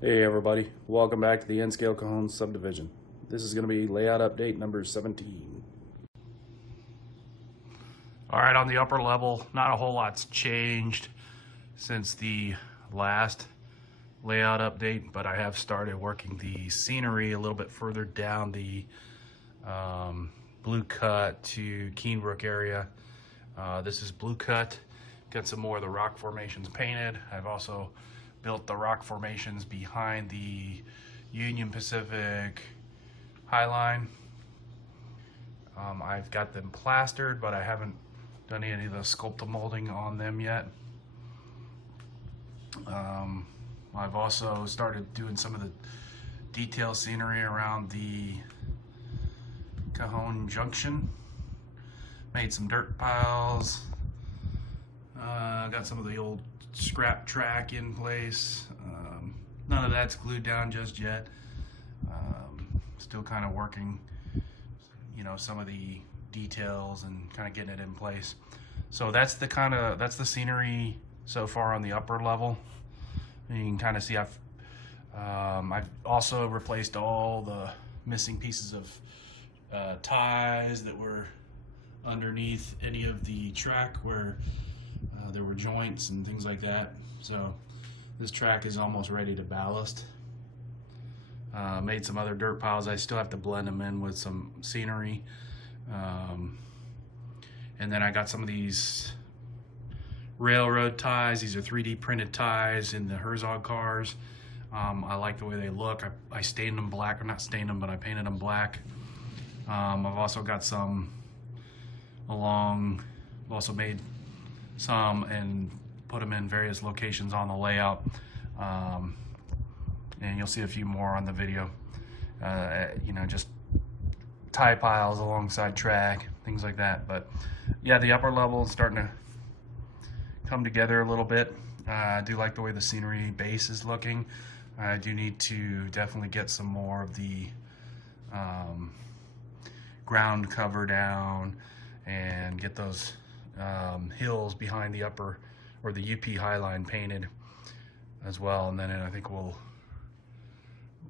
Hey everybody, welcome back to the N Scale Cajon Subdivision. This is going to be layout update number 17. All right, on the upper level, not a whole lot's changed since the last layout update, but I have started working the scenery a little bit further down the Blue Cut to Keenbrook area. This is Blue Cut. Got some more of the rock formations painted. I've also built the rock formations behind the Union Pacific High Line. I've got them plastered, but I haven't done any of the sculpted molding on them yet. I've also started doing some of the detail scenery around the Cajon Junction. Made some dirt piles. Got some of the old scrap track in place. None of that's glued down just yet. Still kind of working, some of the details and kind of getting it in place. So that's the scenery so far on the upper level. And you can kind of see I've also replaced all the missing pieces of ties that were underneath any of the track where there were joints and things like that. So this track is almost ready to ballast. Made some other dirt piles. I still have to blend them in with some scenery. And then I got some of these railroad ties. These are 3D printed ties in the Herzog cars. I like the way they look. I stained them black, or not stained them, but I painted them black. I've also got some also made some and put them in various locations on the layout. And you'll see a few more on the video. Just tie piles alongside track, things like that. But yeah, the upper level is starting to come together a little bit. I do like the way the scenery base is looking. I do need to definitely get some more of the ground cover down and get those hills behind the upper or the UP High Line painted as well, and then I think we'll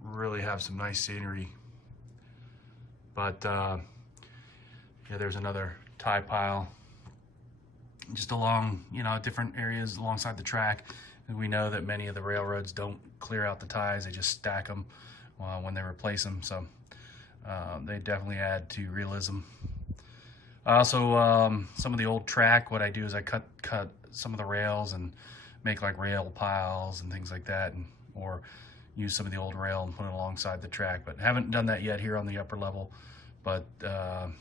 really have some nice scenery. But yeah, there's another tie pile just along different areas alongside the track, and we know that many of the railroads don't clear out the ties, they just stack them when they replace them, so they definitely add to realism. Also, some of the old track, what I do is I cut some of the rails and make like rail piles and things like that, or use some of the old rail and put it alongside the track. But haven't done that yet here on the upper level, but I've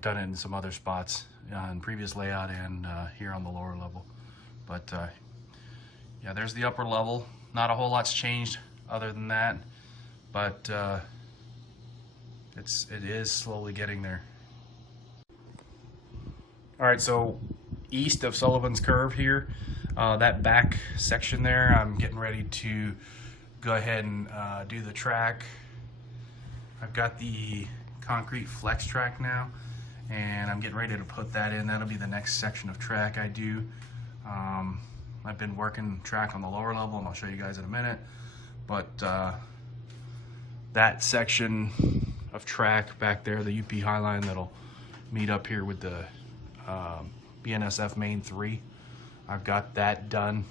done it in some other spots in previous layout and here on the lower level. But yeah, there's the upper level. Not a whole lot's changed other than that, but it is slowly getting there. All right, so east of Sullivan's Curve here, that back section there, I'm getting ready to go ahead and do the track. I've got the concrete flex track now, and I'm getting ready to put that in. That'll be the next section of track I do. I've been working track on the lower level, and I'll show you guys in a minute. But that section of track back there, the UP High Line, that'll meet up here with the BNSF Main 3. I've got that done,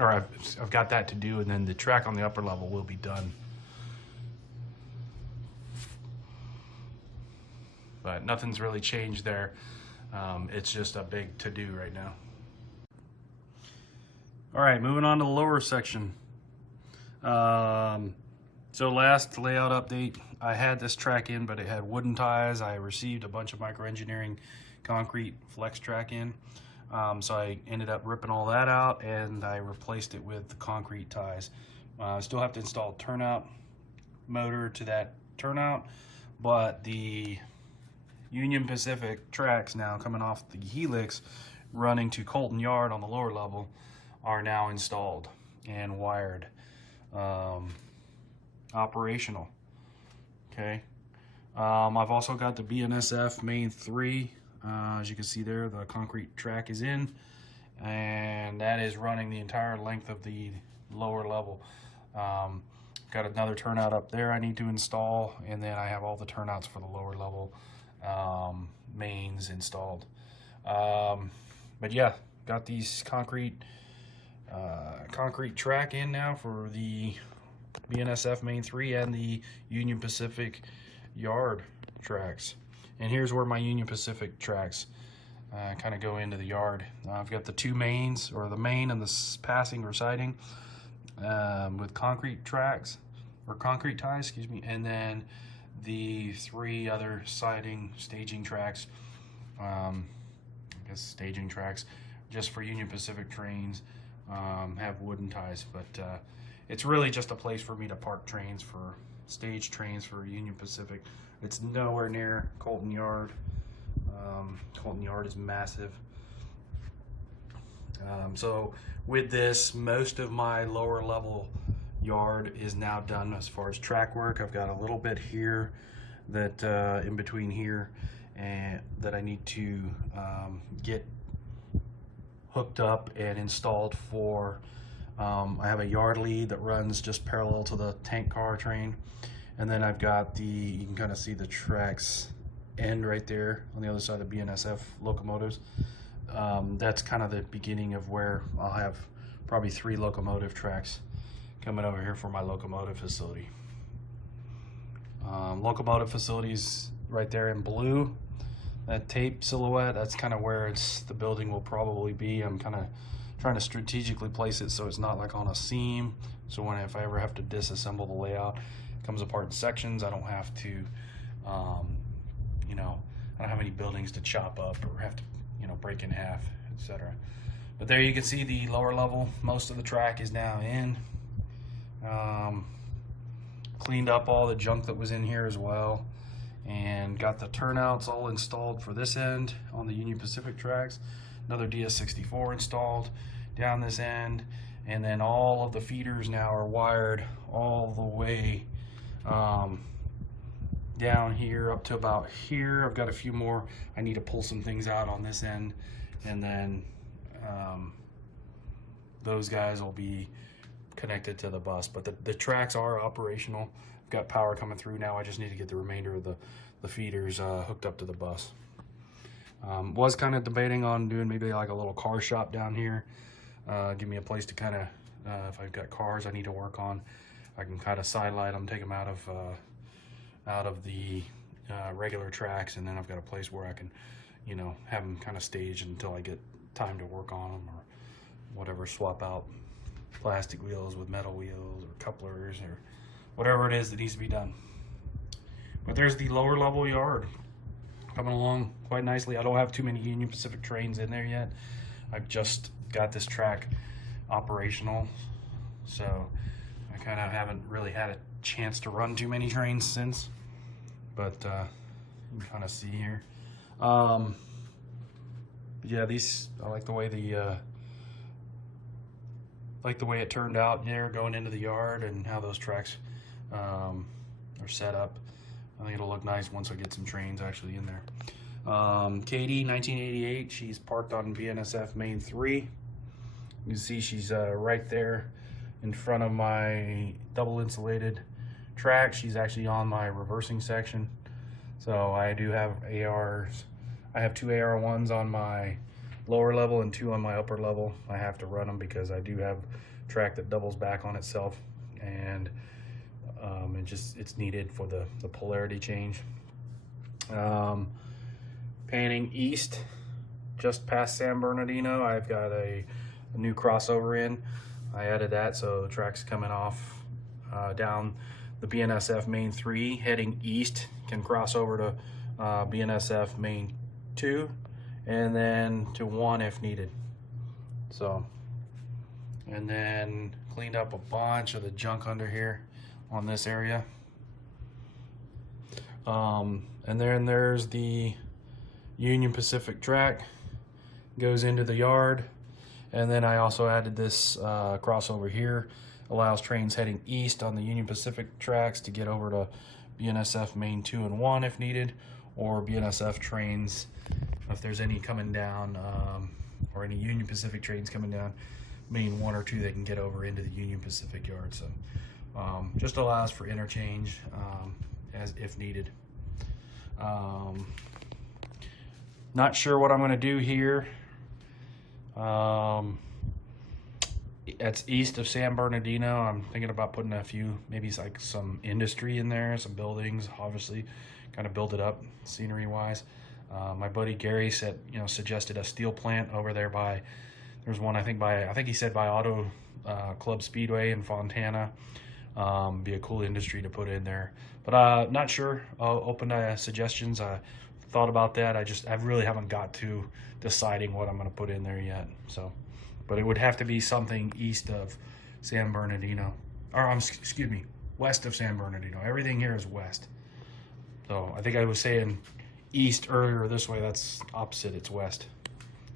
or I've got that to do, and then the track on the upper level will be done. But nothing's really changed there. It's just a big to-do right now. All right, moving on to the lower section. So last layout update, I had this track in, but it had wooden ties. I received a bunch of microengineering concrete flex track in. So I ended up ripping all that out and I replaced it with the concrete ties. I still have to install a turnout motor to that turnout, but the Union Pacific tracks now coming off the helix running to Colton Yard on the lower level are now installed and wired, operational. Okay. I've also got the BNSF Main 3. As you can see there, the concrete track is in. and that is running the entire length of the lower level. Got another turnout up there I need to install, and then I have all the turnouts for the lower level mains installed. But yeah, got these concrete track in now for the BNSF main 3 and the Union Pacific yard tracks. And here's where my Union Pacific tracks kind of go into the yard. I've got the two mains, or the main and the passing or siding, with concrete tracks, or concrete ties, excuse me, and then the 3 other siding staging tracks, I guess staging tracks, just for Union Pacific trains, have wooden ties, but it's really just a place for me to park trains, for stage trains for Union Pacific. It's nowhere near Colton Yard. Colton Yard is massive. So with this, most of my lower level yard is now done as far as track work. I've got a little bit here that in between here, and that I need to get hooked up and installed for. I have a yard lead that runs just parallel to the tank car train, and then I've got you can kind of see the tracks end right there on the other side of BNSF locomotives. That's kind of the beginning of where I'll have probably 3 locomotive tracks coming over here for my locomotive facility. Locomotive facilities right there in blue, that tape silhouette, that's kind of where the building will probably be. I'm kind of trying to strategically place it so it's not like on a seam, so if I ever have to disassemble the layout, it comes apart in sections. I don't have to I don't have any buildings to chop up or have to break in half, etc. But there you can see the lower level. Most of the track is now in. Cleaned up all the junk that was in here as well, and got the turnouts all installed for this end on the Union Pacific tracks. Another DS64 installed down this end, and then all of the feeders now are wired all the way down here up to about here. I've got a few more. I need to pull some things out on this end, and then those guys will be connected to the bus. But the tracks are operational. I've got power coming through now. I just need to get the remainder of the feeders hooked up to the bus. Was kind of debating on doing maybe like a little car shop down here. Give me a place to kind of, if I've got cars I need to work on, I can kind of sidelight them, take them out of the regular tracks, and then I've got a place where I can, have them kind of staged until I get time to work on them, or whatever, swap out plastic wheels with metal wheels, or couplers, or whatever it is that needs to be done. But there's the lower level yard coming along quite nicely. I don't have too many Union Pacific trains in there yet. I've just got this track operational, so I kind of haven't really had a chance to run too many trains since, but you can kind of see here. Yeah, these, I like the way it turned out there going into the yard, and how those tracks are set up. I think it'll look nice once I get some trains actually in there. Katie, 1988, she's parked on BNSF main 3. You can see she's right there in front of my double insulated track. She's actually on my reversing section. So I do have ARs. I have 2 AR1s on my lower level and 2 on my upper level. I have to run them because I do have track that doubles back on itself, and it's needed for the polarity change. Panning east, just past San Bernardino, I've got a new crossover in. I added that, so track's coming off down the BNSF main 3, heading east, can cross over to BNSF main 2, and then to 1 if needed. So, and then cleaned up a bunch of the junk under here on this area. And then there's the Union Pacific track, goes into the yard. And then I also added this crossover here, allows trains heading east on the Union Pacific tracks to get over to BNSF main 2 and 1 if needed, or BNSF trains if there's any coming down or any Union Pacific trains coming down, meaning one or two they can get over into the Union Pacific yard. So just allows for interchange as if needed. Not sure what I'm going to do here. It's east of San Bernardino. I'm thinking about putting a few, maybe like some industry in there, some buildings, obviously, kind of build it up scenery wise. My buddy Gary said, suggested a steel plant over there by, there's one I think he said by Auto Club Speedway in Fontana. Be a cool industry to put in there, but not sure. Open to suggestions. I thought about that. I really haven't got to deciding what I'm going to put in there yet. So, but it would have to be something east of San Bernardino, or excuse me, west of San Bernardino. Everything here is west. So I think I was saying east earlier this way. That's opposite. It's west.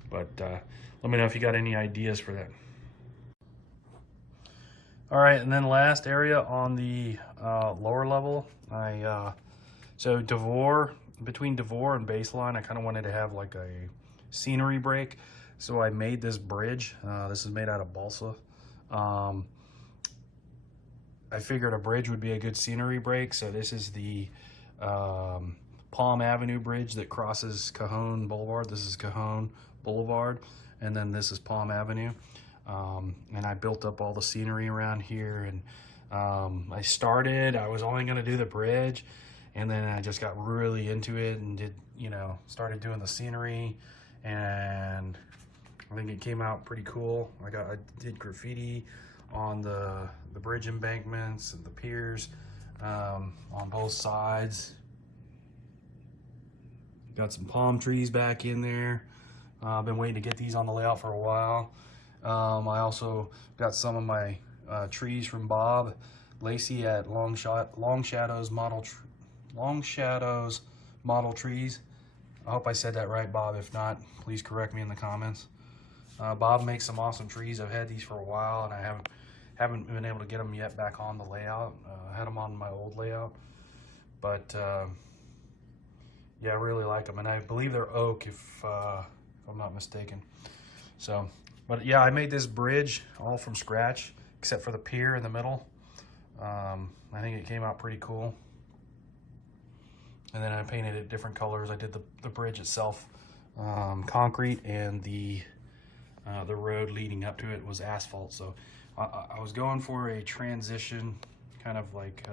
But let me know if you got any ideas for that. All right, and then last area on the lower level, so Devore, between Devore and Baseline, I kind of wanted to have like a scenery break. So I made this bridge. This is made out of balsa. I figured a bridge would be a good scenery break. So this is the Palm Avenue Bridge that crosses Cajon Boulevard. This is Cajon Boulevard, and then this is Palm Avenue. And I built up all the scenery around here, and I was only going to do the bridge, and then I just got really into it and started doing the scenery, and I think it came out pretty cool. I did graffiti on the bridge embankments and the piers on both sides. Got some palm trees back in there. I've been waiting to get these on the layout for a while. I also got some of my trees from Bob Lacey at Long Shadows Model Trees. I hope I said that right, Bob. If not, please correct me in the comments. Bob makes some awesome trees. I've had these for a while, and I haven't been able to get them yet back on the layout. I had them on my old layout, but yeah, I really like them, and I believe they're oak if I'm not mistaken. So. But yeah, I made this bridge all from scratch, except for the pier in the middle. I think it came out pretty cool. And then I painted it different colors. I did the bridge itself concrete, and the road leading up to it was asphalt. So I was going for a transition, kind of like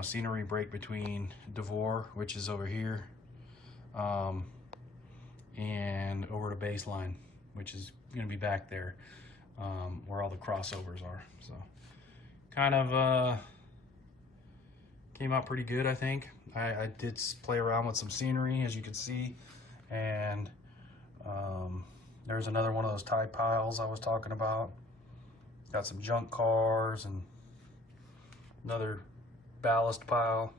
scenery break between Devore, which is over here, and over to Baseline, which is going to be back there where all the crossovers are. So kind of came out pretty good, I think. I did play around with some scenery, as you can see, and there's another one of those tie piles I was talking about. Got some junk cars and another ballast pile.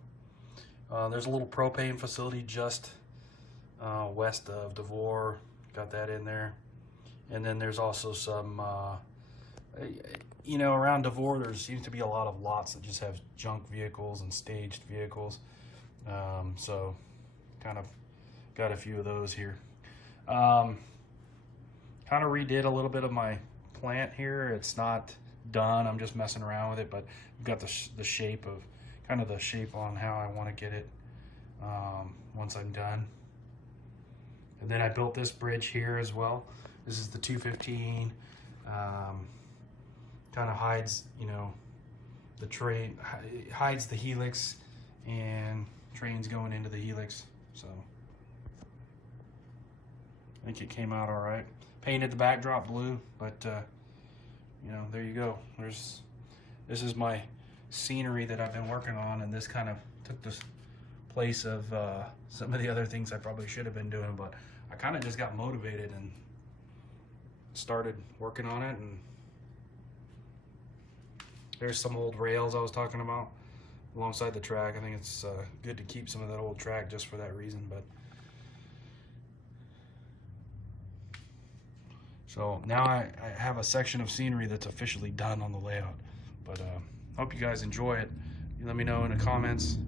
There's a little propane facility just west of Devore. Got that in there. And then there's also some, around Devore, there seems to be a lot of lots that just have junk vehicles and staged vehicles. So kind of got a few of those here. Kind of redid a little bit of my plant here. It's not done. I'm just messing around with it, but I've got the shape of, kind of the shape on how I want to get it once I'm done. And then I built this bridge here as well. This is the 215, kind of hides, the train, hides the helix and trains going into the helix. So I think it came out all right. Painted the backdrop blue, but there you go. This is my scenery that I've been working on, and this kind of took this place of some of the other things I probably should have been doing, but I kind of just got motivated and started working on it. And there's some old rails I was talking about alongside the track. I think it's good to keep some of that old track just for that reason. But so now I have a section of scenery that's officially done on the layout. But hope you guys enjoy it. You let me know in the comments.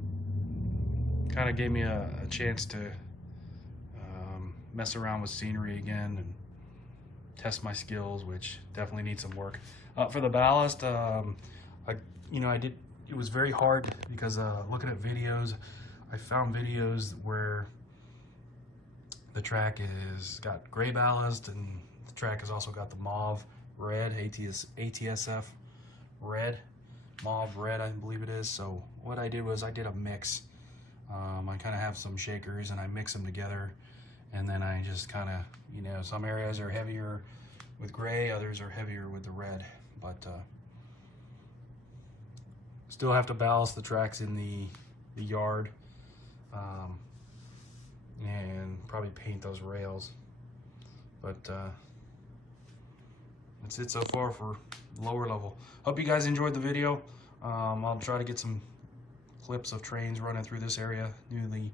Kind of gave me a chance to mess around with scenery again and test my skills, which definitely need some work. For the ballast, I did. It was very hard because looking at videos, I found videos where the track is got gray ballast, and the track has also got the mauve red, ATSF red, mauve red, I believe it is. So what I did was I did a mix. I kind of have some shakers and I mix them together, and then I just kind of, some areas are heavier with gray, others are heavier with the red, but still have to ballast the tracks in the yard, and probably paint those rails. But that's it so far for lower level. Hope you guys enjoyed the video. I'll try to get some clips of trains running through this area, newly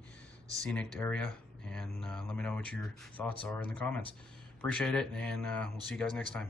scenic area, and let me know what your thoughts are in the comments. Appreciate it, and we'll see you guys next time.